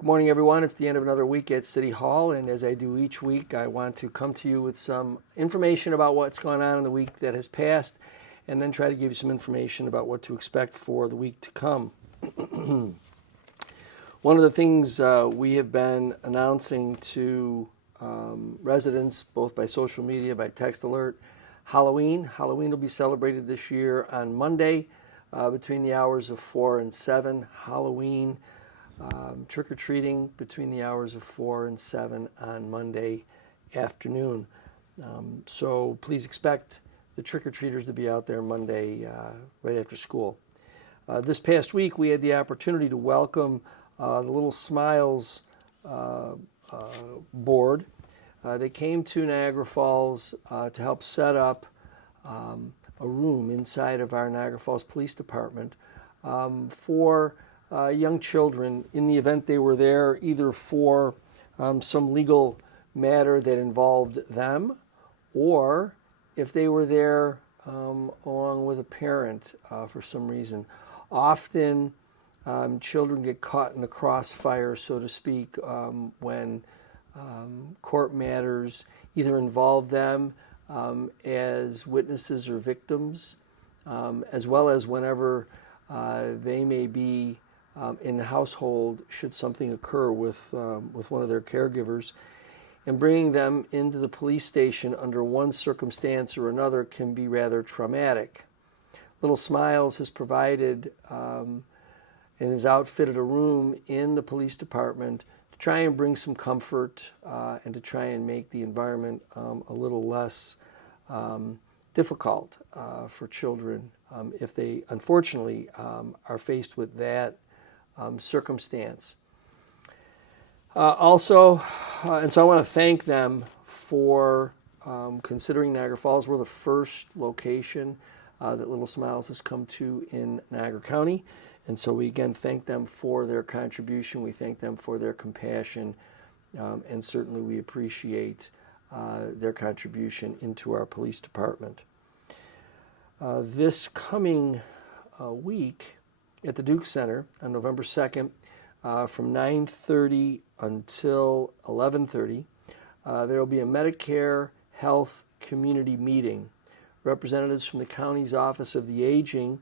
Good morning, everyone. It's the end of another week at City Hall, and as I do each week, I want to come to you with some information about what's gone on in the week that has passed, and then try to give you some information about what to expect for the week to come. One of the things we have been announcing to residents, both by social media, by text alert, Halloween. Halloween will be celebrated this year on Monday between the hours of 4 and 7. Halloween. Trick-or-treating between the hours of 4 and 7 on Monday afternoon. So please expect the trick-or-treaters to be out there Monday right after school. This past week we had the opportunity to welcome the Little Smiles board. They came to Niagara Falls to help set up a room inside of our Niagara Falls Police Department for young children in the event they were there either for some legal matter that involved them, or if they were there along with a parent for some reason. Often children get caught in the crossfire, so to speak, when court matters either involve them as witnesses or victims, as well as whenever they may be in the household should something occur with one of their caregivers. And bringing them into the police station under one circumstance or another can be rather traumatic. Little Smiles has provided and has outfitted a room in the police department to try and bring some comfort and to try and make the environment a little less difficult for children if they unfortunately are faced with that circumstance. And so I want to thank them for considering Niagara Falls. We're the first location that Little Smiles has come to in Niagara County, and so we again thank them for their contribution. We thank them for their compassion, and certainly we appreciate their contribution into our police department. This coming week at the Duke Center on November 2nd from 9:30 until 11:30, there will be a Medicare Health Community Meeting. Representatives from the county's Office of the Aging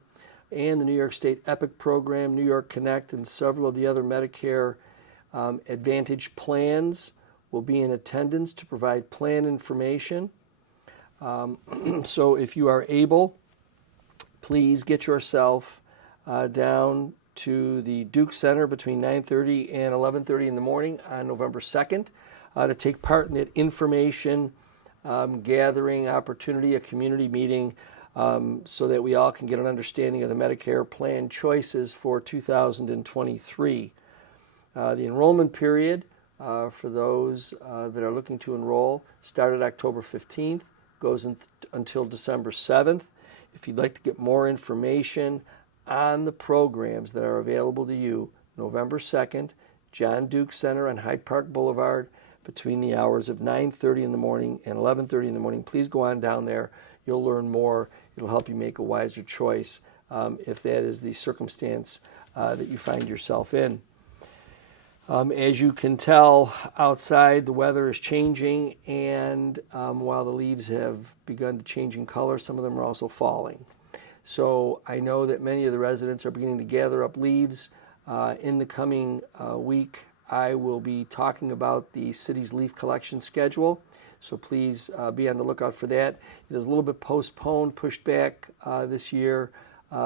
and the New York State EPIC program, New York Connect, and several of the other Medicare Advantage plans will be in attendance to provide plan information. So if you are able, please get yourself down to the Duke Center between 9:30 and 11:30 in the morning on November 2nd to take part in that information gathering opportunity, a community meeting, so that we all can get an understanding of the Medicare plan choices for 2023. The enrollment period for those that are looking to enroll started October 15th, goes until December 7th. If you'd like to get more information on the programs that are available to you, November 2nd, John Duke Center on Hyde Park Boulevard between the hours of 9:30 in the morning and 11:30 in the morning. Please go on down there. You'll learn more. It'll help you make a wiser choice if that is the circumstance that you find yourself in. As you can tell, outside the weather is changing, and while the leaves have begun to change in color, some of them are also falling. So I know that many of the residents are beginning to gather up leaves. In the coming week, I will be talking about the city's leaf collection schedule, so please be on the lookout for that. It is a little bit postponed, pushed back this year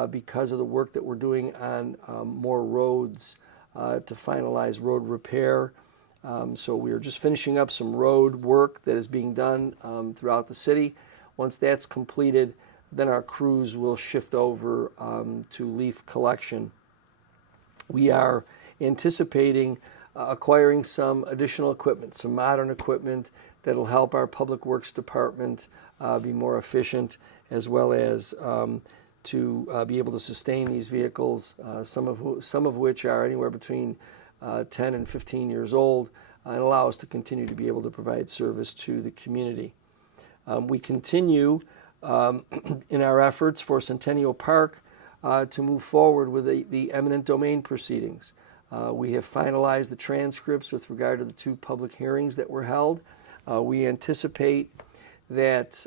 because of the work that we're doing on more roads to finalize road repair. So we are just finishing up some road work that is being done throughout the city. Once that's completed, then our crews will shift over to leaf collection. We are anticipating acquiring some additional equipment, some modern equipment that will help our Public Works Department be more efficient, as well as to be able to sustain these vehicles, some of which are anywhere between 10 and 15 years old, and allow us to continue to be able to provide service to the community. We continue in our efforts for Centennial Park to move forward with the eminent domain proceedings. We have finalized the transcripts with regard to the 2 public hearings that were held. We anticipate that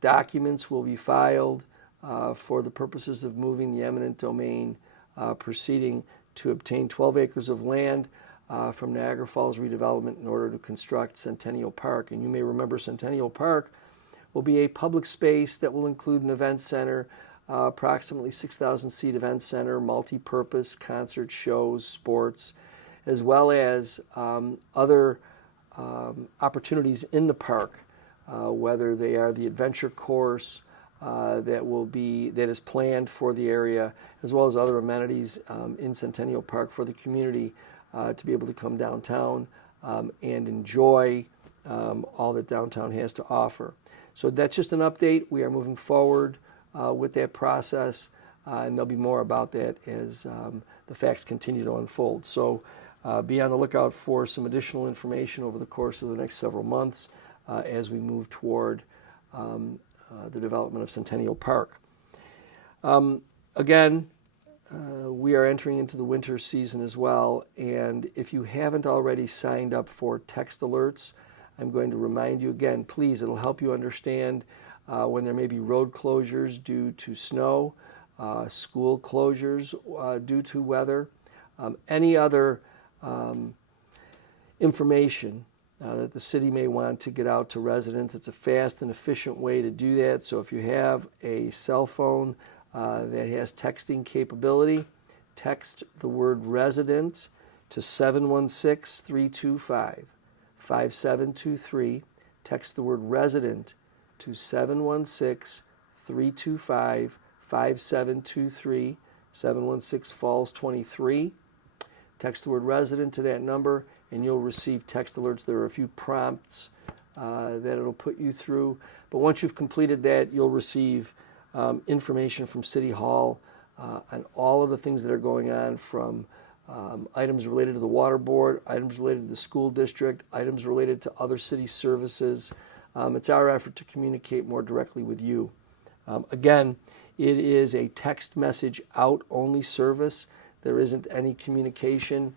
documents will be filed for the purposes of moving the eminent domain proceeding to obtain 12 acres of land from Niagara Falls redevelopment in order to construct Centennial Park. And you may remember Centennial Park will be a public space that will include an event center, approximately 6,000 seat event center, multi-purpose, concert, shows, sports, as well as other opportunities in the park, whether they are the adventure course that is planned for the area, as well as other amenities in Centennial Park for the community to be able to come downtown and enjoy all that downtown has to offer. So that's just an update. We are moving forward with that process, and there'll be more about that as the facts continue to unfold. So be on the lookout for some additional information over the course of the next several months as we move toward the development of Centennial Park. Again, we are entering into the winter season as well, and if you haven't already signed up for text alerts, I'm going to remind you again, please, it'll help you understand when there may be road closures due to snow, school closures due to weather, any other information that the city may want to get out to residents. It's a fast and efficient way to do that. So if you have a cell phone that has texting capability, text the word resident to 716-325-5723. Text the word resident to 716-325-5723, 716 Falls 23. Text the word resident to that number, and you'll receive text alerts. There are a few prompts that it'll put you through. But once you've completed that, you'll receive information from City Hall on all of the things that are going on, from items related to the water board, items related to the school district, items related to other city services. It's our effort to communicate more directly with you. Again, it is a text message out only service. There isn't any communication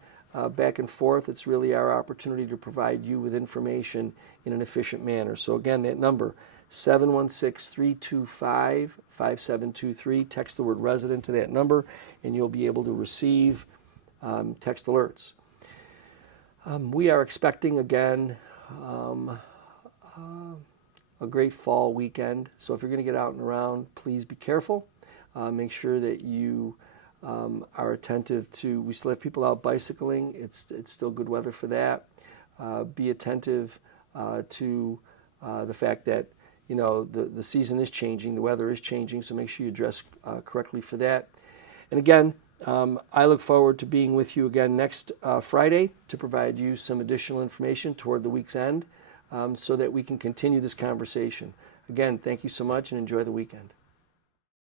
back and forth. It's really our opportunity to provide you with information in an efficient manner. So again, that number, 716-325-5723. Text the word resident to that number, and you'll be able to receive text alerts. We are expecting, again, a great fall weekend. So if you're going to get out and around, please be careful. Make sure that you are attentive to, we still have people out bicycling. It's still good weather for that. Be attentive to the fact that, you know, the season is changing, the weather is changing, so make sure you dress correctly for that. And again, I look forward to being with you again next Friday to provide you some additional information toward the week's end so that we can continue this conversation. Again, thank you so much and enjoy the weekend.